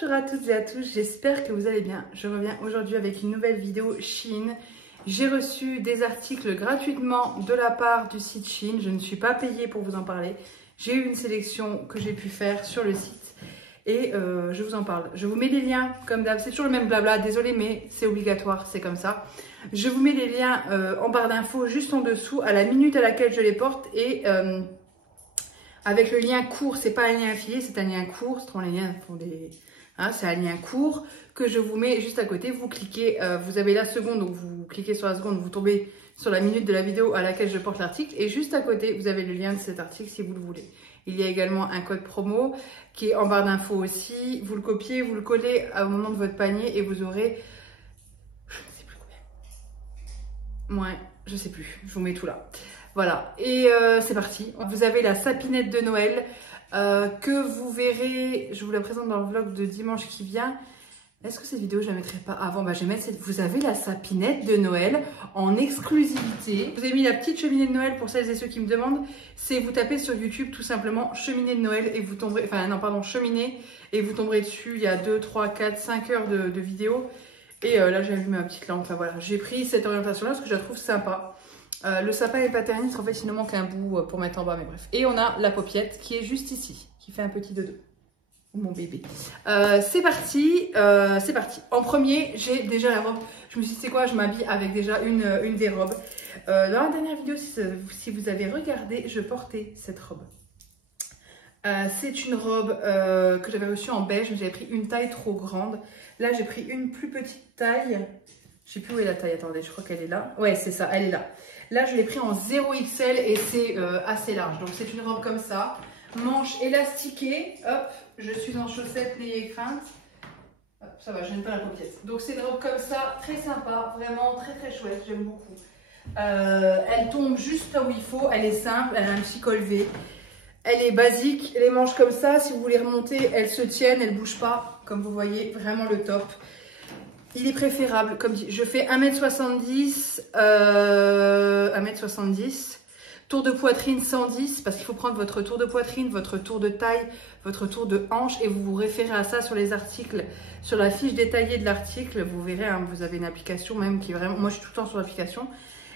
Bonjour à toutes et à tous, j'espère que vous allez bien. Je reviens aujourd'hui avec une nouvelle vidéo Shein. J'ai reçu des articles gratuitement de la part du site Shein. Je ne suis pas payée pour vous en parler. J'ai eu une sélection que j'ai pu faire sur le site et je vous en parle. Je vous mets les liens comme d'hab, c'est toujours le même blabla, désolé mais c'est obligatoire, c'est comme ça. Je vous mets les liens en barre d'infos juste en dessous à la minute à laquelle je les porte et avec le lien court, c'est pas un lien affilié, c'est un lien court, c'est les liens font des... Hein, c'est un lien court que je vous mets juste à côté. Vous cliquez, vous avez la seconde, donc vous cliquez sur la seconde, vous tombez sur la minute de la vidéo à laquelle je porte l'article. Et juste à côté, vous avez le lien de cet article si vous le voulez. Il y a également un code promo qui est en barre d'infos aussi. Vous le copiez, vous le collez au moment de votre panier et vous aurez... Je ne sais plus combien. Ouais, je sais plus. Je vous mets tout là. Voilà, et c'est parti. Vous avez la sapinette de Noël. Que vous verrez, je vous la présente dans le vlog de dimanche qui vient. Est-ce que cette vidéo je la mettrai pas avant? Je vais mettre cette... Vous avez la sapinette de Noël en exclusivité. Vous avez mis la petite cheminée de Noël pour celles et ceux qui me demandent. C'est vous tapez sur YouTube tout simplement cheminée de Noël et vous tomberez, enfin non pardon, cheminée et vous tomberez dessus. Il y a 2, 3, 4, 5 heures de vidéo. Et là j'ai allumé ma petite lampe. Enfin voilà, j'ai pris cette orientation là parce que je la trouve sympa. Le sapin est paterniste, en fait il nous manque un bout pour mettre en bas, mais bref. Et on a la paupiette qui est juste ici, qui fait un petit dodo. Mon bébé. C'est parti, c'est parti. En premier, j'ai déjà la robe. Je me suis dit, c'est quoi, je m'habille avec déjà une des robes. Dans la dernière vidéo, si vous avez regardé, je portais cette robe. C'est une robe que j'avais reçue en beige, mais j'avais pris une taille trop grande. Là, j'ai pris une plus petite taille. Je sais plus où est la taille, attendez, je crois qu'elle est là. Ouais, c'est ça, elle est là. Là, je l'ai pris en 0XL et c'est assez large. Donc, c'est une robe comme ça. Manche élastiquée. Hop, je suis en chaussettes, n'ayez crainte. Hop, ça va, je n'aime pas la paupiette. Donc, c'est une robe comme ça, très sympa. Vraiment très, très chouette. J'aime beaucoup. Elle tombe juste là où il faut. Elle est simple. Elle a un petit col V. Elle est basique. Les manches comme ça, si vous voulez remonter, elles se tiennent. Elles ne bougent pas. Comme vous voyez, vraiment le top. Il est préférable, comme dit, je fais 1m70, 1m70, tour de poitrine 110, parce qu'il faut prendre votre tour de poitrine, votre tour de taille, votre tour de hanche, et vous vous référez à ça sur les articles, sur la fiche détaillée de l'article, vous verrez, hein, vous avez une application même qui est vraiment, moi je suis tout le temps sur l'application,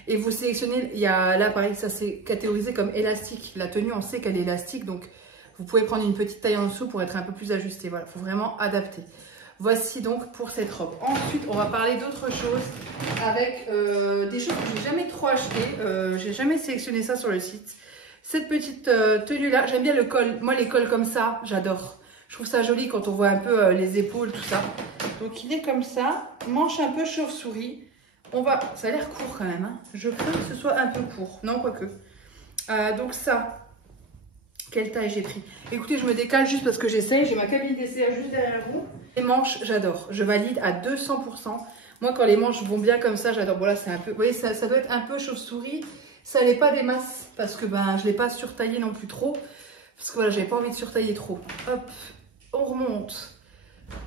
et vous sélectionnez, il y a là pareil, ça c'est catégorisé comme élastique, la tenue on sait qu'elle est élastique, donc vous pouvez prendre une petite taille en dessous pour être un peu plus ajusté, voilà, il faut vraiment adapter. Voici donc pour cette robe. Ensuite, on va parler d'autre chose avec des choses que j'ai jamais trop achetées. J'ai jamais sélectionné ça sur le site. Cette petite tenue là, j'aime bien le col. Moi, les cols comme ça, j'adore. Je trouve ça joli quand on voit un peu les épaules, tout ça. Donc, il est comme ça. Manche un peu chauve-souris. On va... Ça a l'air court quand même. Hein. Je crains que ce soit un peu court. Non, quoique. Donc ça... Quelle taille j'ai pris? Écoutez, je me décale juste parce que j'essaye. J'ai ma cabine d'essai juste derrière vous. Les manches, j'adore. Je valide à 200%. Moi, quand les manches vont bien comme ça, j'adore. Bon, là, c'est un peu... Vous voyez, ça doit être un peu chauve-souris. Ça n'est pas des masses parce que ben, je ne l'ai pas surtaillé non plus trop. Parce que voilà, j'avais pas envie de surtailler trop. Hop, on remonte.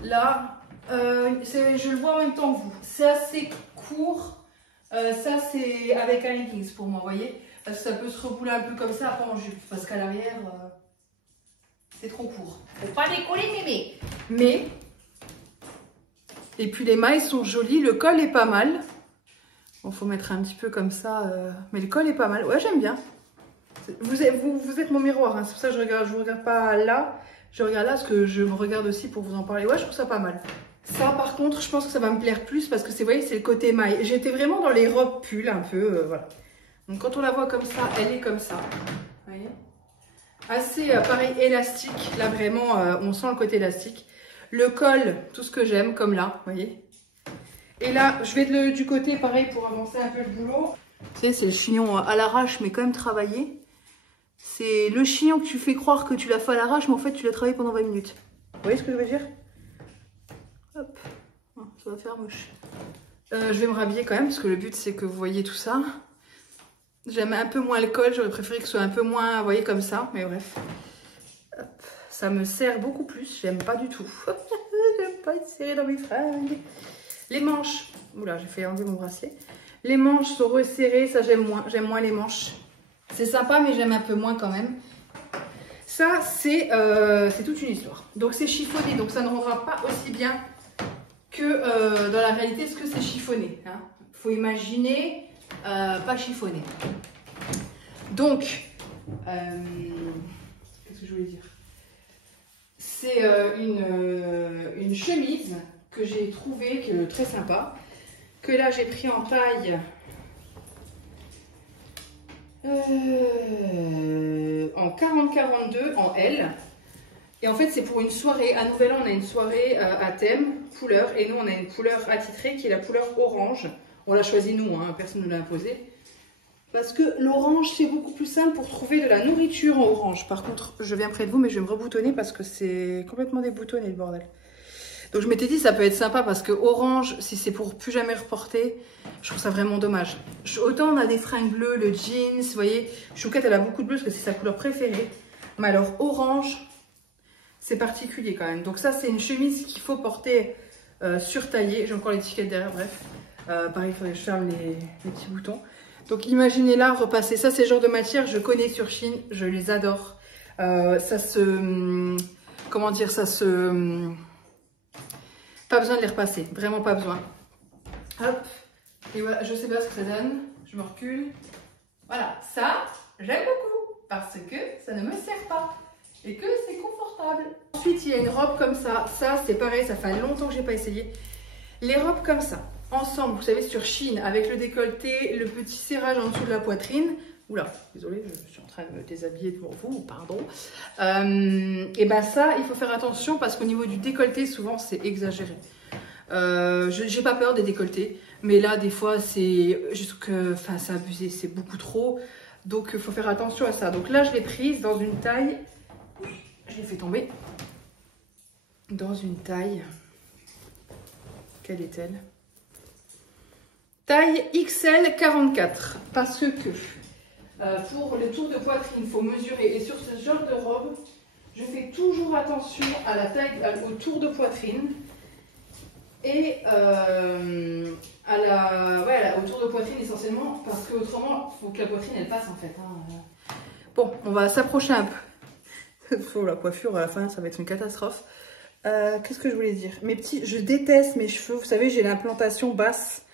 Là, je le vois en même temps que vous. C'est assez court. Ça, c'est avec un leggings pour moi, vous voyez. Parce que ça peut se rebouler un peu comme ça, après en jupe. Parce qu'à l'arrière, c'est trop court. Faut pas décoller, mémé. Mais, et puis les mailles sont jolies. Le col est pas mal. Bon, faut mettre un petit peu comme ça. Mais le col est pas mal. Ouais, j'aime bien. Vous êtes mon miroir. Hein. C'est pour ça que je vous regarde pas là. Je regarde là parce que je me regarde aussi pour vous en parler. Ouais, je trouve ça pas mal. Ça, par contre, je pense que ça va me plaire plus parce que vous voyez, c'est le côté maille. J'étais vraiment dans les robes pulls un peu. Voilà. Donc quand on la voit comme ça, elle est comme ça. Vous voyez, assez pareil élastique. Là vraiment, on sent le côté élastique. Le col, tout ce que j'aime, comme là, vous voyez. Et là, je vais du côté pareil pour avancer un peu le boulot. Vous savez, c'est le chignon à l'arrache, mais quand même travaillé. C'est le chignon que tu fais croire que tu l'as fait à l'arrache, mais en fait tu l'as travaillé pendant 20 minutes. Vous voyez ce que je veux dire? Hop, ça va faire moche. Je vais me rhabiller quand même, parce que le but c'est que vous voyez tout ça. J'aime un peu moins le col, j'aurais préféré que ce soit un peu moins, vous voyez, comme ça, mais bref. Hop. Ça me sert beaucoup plus, j'aime pas du tout. J'aime pas être serrée dans mes fringues. Les manches, oula, j'ai fait enlever mon bracelet. Les manches sont resserrées, ça j'aime moins les manches. C'est sympa, mais j'aime un peu moins quand même. Ça, c'est toute une histoire. Donc, c'est chiffonné. Donc, ça ne rendra pas aussi bien que dans la réalité ce que c'est chiffonné. Hein. Faut imaginer pas chiffonné. Donc, qu'est-ce que je voulais dire? C'est une chemise que j'ai trouvée très sympa. Que là, j'ai pris en taille en 40-42 en L. Et en fait, c'est pour une soirée. À Nouvel An, on a une soirée à thème, couleur. Et nous, on a une couleur attitrée qui est la couleur orange. On l'a choisie nous, hein, personne ne l'a imposé. Parce que l'orange, c'est beaucoup plus simple pour trouver de la nourriture en orange. Par contre, je viens près de vous, mais je vais me reboutonner parce que c'est complètement déboutonné le bordel. Donc je m'étais dit, ça peut être sympa parce que orange, si c'est pour plus jamais reporter, je trouve ça vraiment dommage. Autant on a des fringues bleues, le jeans, vous voyez, Chouquette, elle a beaucoup de bleu parce que c'est sa couleur préférée. Mais alors orange, c'est particulier quand même. Donc ça, c'est une chemise qu'il faut porter surtaillée. J'ai encore l'étiquette derrière, bref. Pareil, il faudrait que je ferme les petits boutons. Donc imaginez là, repasser. Ça, c'est le genre de matière, je connais sur Chine, je les adore. Ça se... Comment dire, ça se... Pas besoin de les repasser, vraiment pas besoin. Hop, et voilà, je sais pas ce que ça donne. Je me recule. Voilà, ça, j'aime beaucoup parce que ça ne me sert pas. Et que c'est confortable. Ensuite, il y a une robe comme ça. Ça, c'est pareil, ça fait longtemps que j'ai pas essayé. Les robes comme ça, ensemble, vous savez, sur Chine, avec le décolleté, le petit serrage en dessous de la poitrine. Oula, désolée, je suis en train de me déshabiller devant vous, pardon. Et ben ça, il faut faire attention parce qu'au niveau du décolleté, souvent, c'est exagéré. J'ai pas peur des décolletés, mais là, des fois, c'est enfin, c'est abusé, c'est beaucoup trop. Donc, il faut faire attention à ça. Donc là, je l'ai prise dans une taille... Je l'ai fait tomber dans une taille. Quelle est-elle? Taille XL 44. Parce que pour le tour de poitrine, il faut mesurer. Et sur ce genre de robe, je fais toujours attention à la taille, au tour de poitrine. Et au tour de poitrine essentiellement. Parce qu'autrement, il faut que la poitrine, elle passe en fait. Hein. Bon, on va s'approcher un peu. Faut la coiffure à la fin, ça va être une catastrophe. Qu'est-ce que je voulais dire? Mes petits, je déteste mes cheveux. Vous savez, j'ai l'implantation basse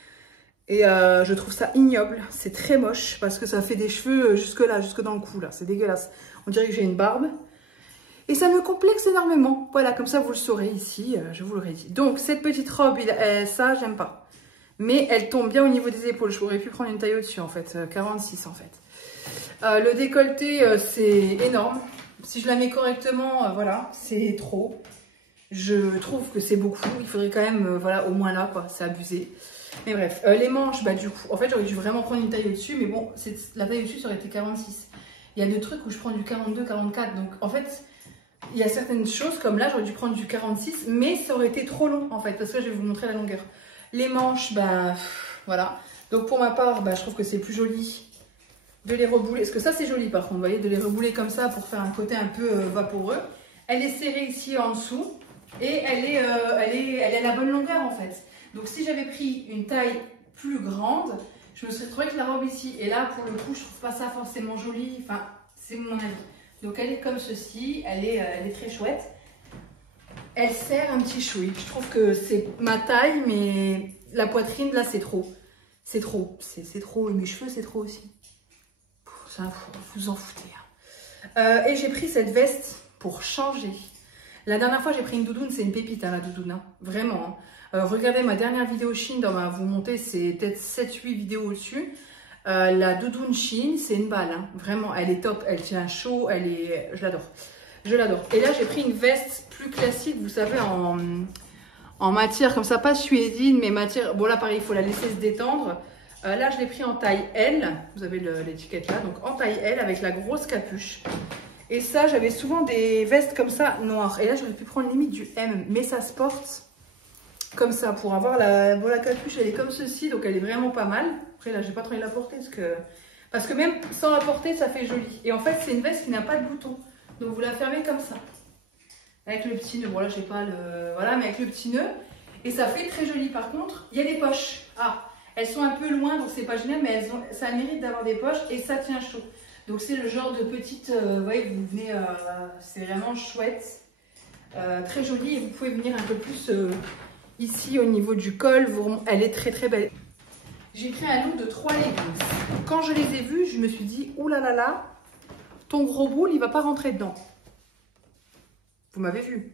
et je trouve ça ignoble. C'est très moche parce que ça fait des cheveux jusque là, jusque dans le cou là. C'est dégueulasse. On dirait que j'ai une barbe et ça me complexe énormément. Voilà, comme ça vous le saurez ici. Je vous l'aurais dit. Donc cette petite robe, ça j'aime pas. Mais elle tombe bien au niveau des épaules. J'aurais pu prendre une taille au-dessus en fait, 46 en fait. Le décolleté, c'est énorme. Si je la mets correctement, voilà, c'est trop. Je trouve que c'est beaucoup. Il faudrait quand même, voilà, au moins là, quoi. C'est abusé. Mais bref, les manches, bah du coup, en fait, j'aurais dû vraiment prendre une taille au-dessus. Mais bon, la taille au-dessus, ça aurait été 46. Il y a des trucs où je prends du 42, 44. Donc, en fait, il y a certaines choses, comme là, j'aurais dû prendre du 46. Mais ça aurait été trop long, en fait. Parce que là, je vais vous montrer la longueur. Les manches, bah, voilà. Donc, pour ma part, bah, je trouve que c'est plus joli de les rebouler, parce que ça c'est joli par contre, vous voyez, de les rebouler comme ça pour faire un côté un peu vaporeux. Elle est serrée ici en dessous et elle a la bonne longueur en fait. Donc si j'avais pris une taille plus grande, je me serais trouvée avec la robe ici. Et là pour le coup, je trouve pas ça forcément joli, enfin c'est mon avis. Donc elle est comme ceci, elle est très chouette. Elle serre un petit chouï. Je trouve que c'est ma taille, mais la poitrine là c'est trop. C'est trop, c'est trop, et mes cheveux c'est trop aussi. Ça, vous en foutez. Hein. Et j'ai pris cette veste pour changer. La dernière fois, j'ai pris une doudoune. C'est une pépite, hein, la doudoune. Hein. Vraiment. Hein. Regardez ma dernière vidéo Chine. Vous montez, c'est peut-être 7-8 vidéos au-dessus. La doudoune Chine, c'est une balle. Hein. Vraiment, elle est top. Elle tient chaud. Je l'adore. Je l'adore. Et là, j'ai pris une veste plus classique. Vous savez, en matière comme ça. Pas suédine, mais matière... Bon, là, pareil, il faut la laisser se détendre. Là, je l'ai pris en taille L. Vous avez l'étiquette là. Donc, en taille L avec la grosse capuche. Et ça, j'avais souvent des vestes comme ça, noires. Et là, j'aurais pu prendre limite du M. Mais ça se porte comme ça. Pour avoir la capuche, elle est comme ceci. Donc, elle est vraiment pas mal. Après, là, j'ai pas trop envie de la porter. Parce que même sans la porter, ça fait joli. Et en fait, c'est une veste qui n'a pas de bouton. Donc, vous la fermez comme ça. Avec le petit nœud. Bon, là, j'ai pas le... Voilà, mais avec le petit nœud. Et ça fait très joli. Par contre, il y a des poches. Ah, elles sont un peu loin, donc c'est pas génial, mais ça mérite d'avoir des poches et ça tient chaud. Donc c'est le genre de petite, vous voyez, vous venez, c'est vraiment chouette, très joli, et vous pouvez venir un peu plus ici au niveau du col, elle est très très belle. J'ai pris un look de 3 leggings. Quand je les ai vus, je me suis dit, ouh là là là, ton gros boule, il va pas rentrer dedans. Vous m'avez vu.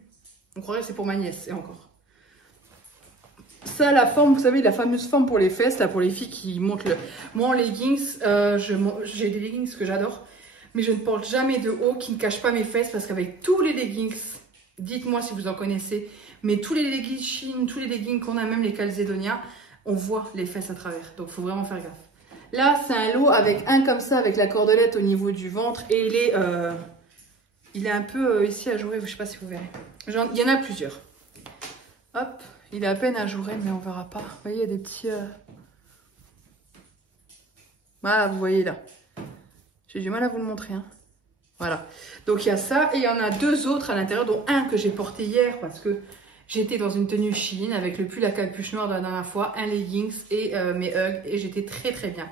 On croirait que c'est pour ma nièce, et encore. Ça, la forme, vous savez, la fameuse forme pour les fesses, là, pour les filles qui montent le... Moi, en leggings, j'ai des leggings que j'adore, mais je ne porte jamais de haut qui ne cache pas mes fesses, parce qu'avec tous les leggings, dites-moi si vous en connaissez, mais tous les leggings Shein, tous les leggings qu'on a, même les Calzedonia, on voit les fesses à travers, donc il faut vraiment faire gaffe. Là, c'est un lot avec un comme ça, avec la cordelette au niveau du ventre, et il est un peu ici ajouré, je ne sais pas si vous verrez. Il y en a plusieurs. Hop, il est à peine ajouré, mais on ne verra pas. Vous voyez, il y a des petits... Voilà, vous voyez là. J'ai du mal à vous le montrer. Hein. Voilà. Donc, il y a ça, et il y en a 2 autres à l'intérieur, dont un que j'ai porté hier, parce que j'étais dans une tenue Shein avec le pull à capuche noire de la dernière fois, un leggings et mes Uggs, et j'étais très très bien.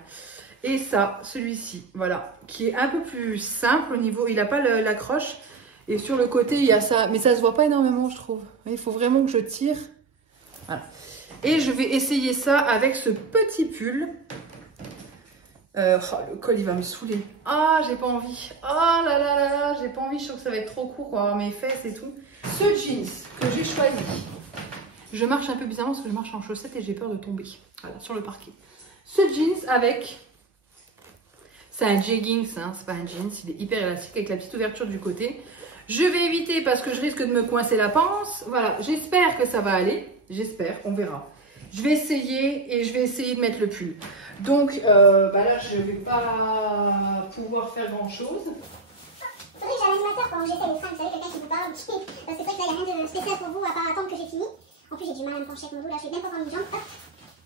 Et ça, celui-ci, voilà, qui est un peu plus simple au niveau, il n'a pas l'accroche, et sur le côté, il y a ça, mais ça se voit pas énormément, je trouve. Il faut vraiment que je tire. Voilà. Et je vais essayer ça avec ce petit pull. Oh, le col, il va me saouler. Ah, j'ai pas envie. Oh là là là là, j'ai pas envie, je sens que ça va être trop court pour avoir mes fesses et tout. Ce jeans que j'ai choisi, je marche un peu bizarrement parce que je marche en chaussettes et j'ai peur de tomber, voilà, sur le parquet. Ce jeans avec, c'est un jeggings, hein, c'est pas un jeans, il est hyper élastique avec la petite ouverture du côté. Je vais éviter parce que je risque de me coincer la panse. Voilà, j'espère que ça va aller, j'espère, on verra. Je vais essayer et je vais essayer de mettre le pull. Donc là, je vais pas pouvoir faire grand chose. C'est vrai que j'ai un animateur quand j'essaie les fringues, vous savez, quelqu'un qui vous parle, parce que c'est vrai que là, il n'y a rien de spécial pour vous à part attendre que j'ai fini. En plus, j'ai du mal à me pencher comme vous, là, je vais même pas prendre une jambe. Hop.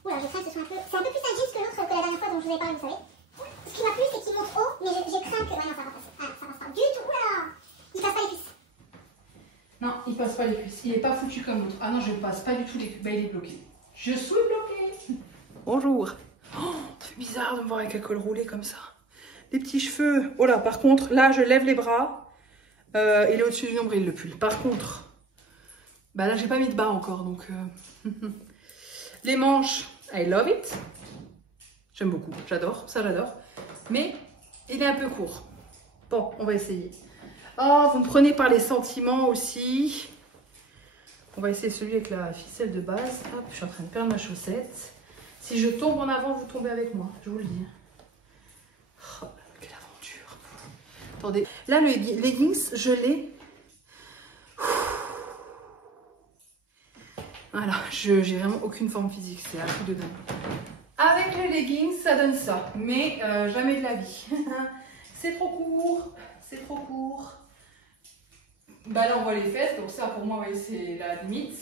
Oula, je crains que ce soit un peu. C'est un peu plus un jeans que l'autre que la dernière fois dont je vous avais parlé, vous savez. Ce qui m'a plu, c'est qu'il monte haut, mais j'ai craint que. Ouais, non, ça va passer. Ah, ça passe pas du tout. Oula, il passe pas les cuisses. Non, il passe pas les cuisses. Il est pas foutu comme l'autre. Ah non, je passe pas du tout les cuisses. Bah, il est bloqué. Je suis bloquée. Bonjour. Oh, c'est bizarre de me voir avec un col roulé comme ça. Les petits cheveux. Oh là, par contre, là, je lève les bras. Il est au-dessus du nombril, le pull. Par contre, bah là, j'ai pas mis de bas encore, donc... Les manches, I love it. J'aime beaucoup, j'adore, ça j'adore. Mais il est un peu court. Bon, on va essayer. Oh, vous me prenez par les sentiments aussi. On va essayer celui avec la ficelle de base. Hop, je suis en train de perdre ma chaussette. Si je tombe en avant, vous tombez avec moi, je vous le dis. Oh, quelle aventure. Attendez, là le leggings, je l'ai. Voilà, j'ai vraiment aucune forme physique, c'est un truc de dingue. Avec le leggings, ça donne ça, mais jamais de la vie. C'est trop court, c'est trop court. Bah là on voit les fesses, donc ça pour moi c'est la limite.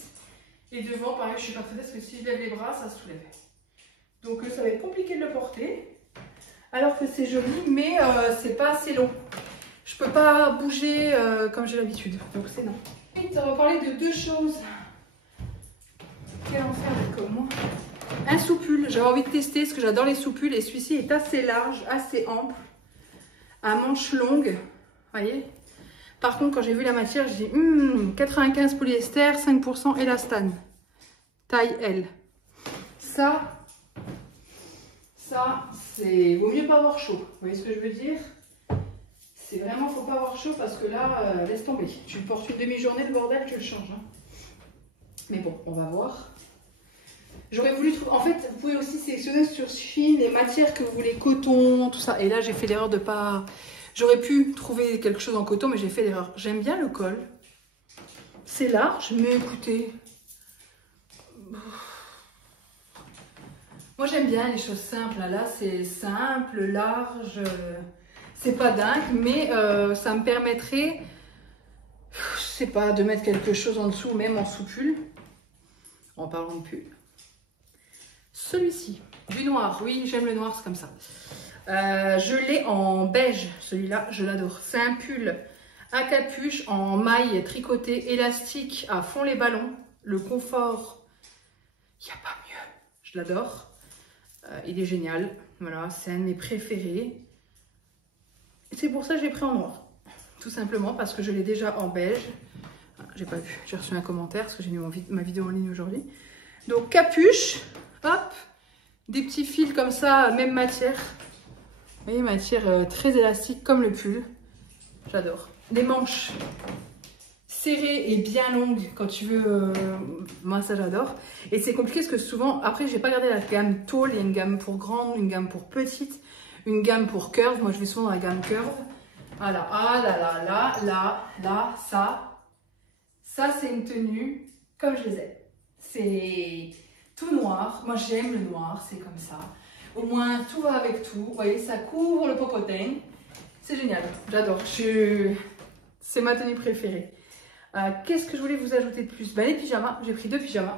Et devant, pareil, je suis persuadée parce que si je lève les bras, ça se soulève. Donc ça va être compliqué de le porter. Alors que c'est joli, mais c'est pas assez long. Je peux pas bouger comme j'ai l'habitude, donc c'est non. Ensuite, on va parler de 2 choses. Quel enfer d'être comme moi. Un soupule, j'avais envie de tester parce que j'adore les soupules et celui-ci est assez large, assez ample, à manches longues, voyez. Par contre, quand j'ai vu la matière, j'ai dit 95 polyester, 5% élastane, taille L. Ça c'est vaut mieux pas avoir chaud. Vous voyez ce que je veux dire? C'est vraiment, faut pas avoir chaud parce que là, laisse tomber. Tu le portes une demi-journée, le bordel, tu le changes. Hein. Mais bon, on va voir. J'aurais voulu trouver... En fait, vous pouvez aussi sélectionner sur Shein les matières que vous voulez, coton, tout ça. Et là, j'ai fait l'erreur de pas... J'aurais pu trouver quelque chose en coton, mais j'ai fait l'erreur. J'aime bien le col. C'est large, mais écoutez... Moi, j'aime bien les choses simples. Là, c'est simple, large. C'est pas dingue, mais ça me permettrait... Je sais pas, de mettre quelque chose en dessous, même en sous-pull. En parlant de pull. Celui-ci, du noir, oui, j'aime le noir, c'est comme ça. Je l'ai en beige, celui-là, je l'adore. C'est un pull à capuche en maille tricotée, élastique à fond les ballons. Le confort, il n'y a pas mieux, je l'adore. Il est génial, voilà, c'est un de mes préférés. C'est pour ça que j'ai pris en noir. Tout simplement parce que je l'ai déjà en beige. J'ai pas vu, j'ai reçu un commentaire parce que j'ai mis ma vidéo en ligne aujourd'hui. Donc capuche, hop, des petits fils comme ça, même matière. Vous voyez, matière très élastique comme le pull. J'adore. Des manches serrées et bien longues quand tu veux. Moi ça j'adore. Et c'est compliqué parce que souvent, après j'ai pas gardé la gamme tall, il y a une gamme pour grande, une gamme pour petite, une gamme pour curve. Moi je vais souvent dans la gamme curve. Voilà, ah là là là là là, ça. Ça c'est une tenue comme je les aime. C'est tout noir. Moi j'aime le noir, c'est comme ça. Au moins tout va avec tout. Vous voyez, ça couvre le popotin. C'est génial, j'adore. C'est ma tenue préférée. Qu'est-ce que je voulais vous ajouter de plus? Les pyjamas, j'ai pris 2 pyjamas.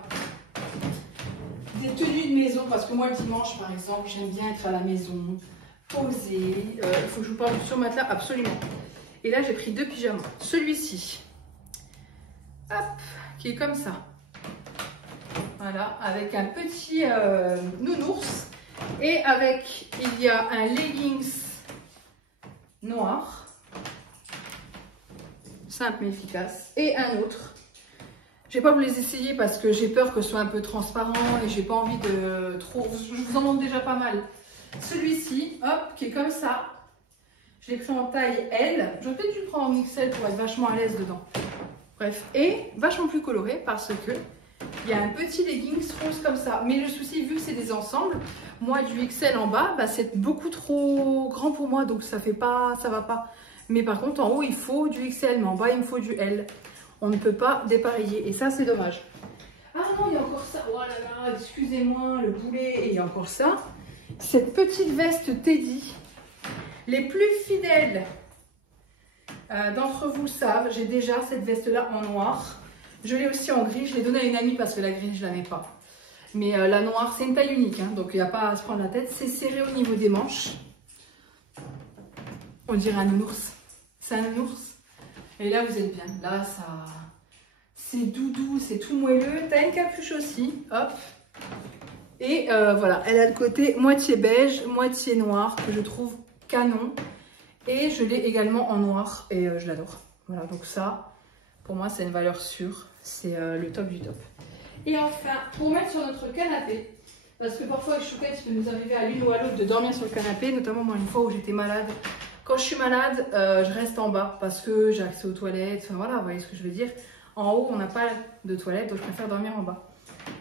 Des tenues de maison, parce que moi le dimanche par exemple, j'aime bien être à la maison, posée. Il faut que je vous parle du surmatelas, absolument. Et là j'ai pris 2 pyjamas. Celui-ci, hop, qui est comme ça. Voilà, avec un petit nounours. Et avec, il y a un leggings noir. Simple mais efficace. Et un autre. Je vais pas vous les essayer parce que j'ai peur que ce soit un peu transparent et j'ai pas envie de trop... Je vous en montre déjà pas mal. Celui-ci, hop, qui est comme ça. Je l'ai pris en taille L. J'aurais peut-être dû le prendre en XL pour être vachement à l'aise dedans. Bref, et vachement plus coloré parce que il y a un petit leggings rose comme ça. Mais le souci, vu que c'est des ensembles, moi du XL en bas, c'est beaucoup trop grand pour moi. Donc ça fait pas, ça va pas. Mais par contre, en haut, il faut du XL. Mais en bas, il me faut du L. On ne peut pas dépareiller. Et ça, c'est dommage. Ah non, il y a encore ça. Oh là là, excusez-moi, le boulet. Et il y a encore ça. Cette petite veste Teddy. Les plus fidèles d'entre vous savent, j'ai déjà cette veste-là en noir. Je l'ai aussi en gris. Je l'ai donnée à une amie parce que la grise, je ne l'avais pas. Mais la noire, c'est une taille unique. Hein, donc, il n'y a pas à se prendre la tête. C'est serré au niveau des manches. On dirait un nounours. C'est un nounours. Et là, vous êtes bien. Là, ça... c'est doudou, c'est tout moelleux. T'as une capuche aussi. Hop. Et voilà, elle a le côté moitié beige, moitié noir, que je trouve canon. Et je l'ai également en noir. Et je l'adore. Voilà, donc ça, pour moi, c'est une valeur sûre. C'est le top du top. Et enfin, pour mettre sur notre canapé, parce que parfois, avec Chouquette, il peut nous arriver à l'une ou à l'autre de dormir sur le canapé, notamment moi, une fois où j'étais malade. Quand je suis malade, je reste en bas parce que j'ai accès aux toilettes. Enfin voilà, vous voyez ce que je veux dire. En haut, on n'a pas de toilettes, donc je préfère dormir en bas.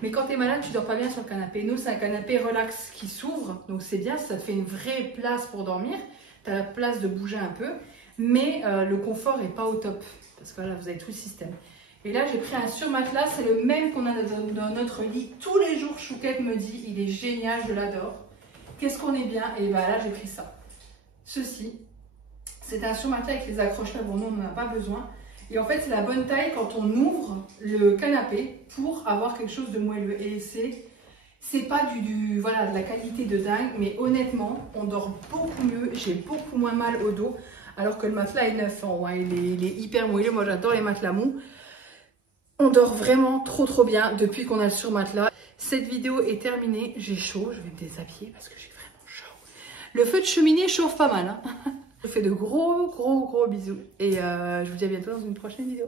Mais quand tu es malade, tu dors pas bien sur le canapé. Nous, c'est un canapé relax qui s'ouvre, donc c'est bien, ça te fait une vraie place pour dormir. Tu as la place de bouger un peu, mais le confort n'est pas au top. Parce que là, vous avez tout le système. Et là, j'ai pris un surmatelas, c'est le même qu'on a dans notre lit. Tous les jours, Chouquette me dit, il est génial, je l'adore. Qu'est-ce qu'on est bien? Et bah là, j'ai pris ça. Ceci, c'est un surmatelas avec les accroches là. Bon, nous, on n'en a pas besoin. Et en fait, c'est la bonne taille quand on ouvre le canapé pour avoir quelque chose de moelleux. Et c'est pas voilà, de la qualité de dingue, mais honnêtement, on dort beaucoup mieux. J'ai beaucoup moins mal au dos. Alors que le matelas est neuf. Ouais, il est hyper moelleux. Moi, j'adore les matelas mous. On dort vraiment trop bien depuis qu'on a le surmatelas. Cette vidéo est terminée. J'ai chaud. Je vais me déshabiller parce que j'ai vraiment chaud. Le feu de cheminée chauffe pas mal. Hein. Je vous fais de gros bisous. Et je vous dis à bientôt dans une prochaine vidéo.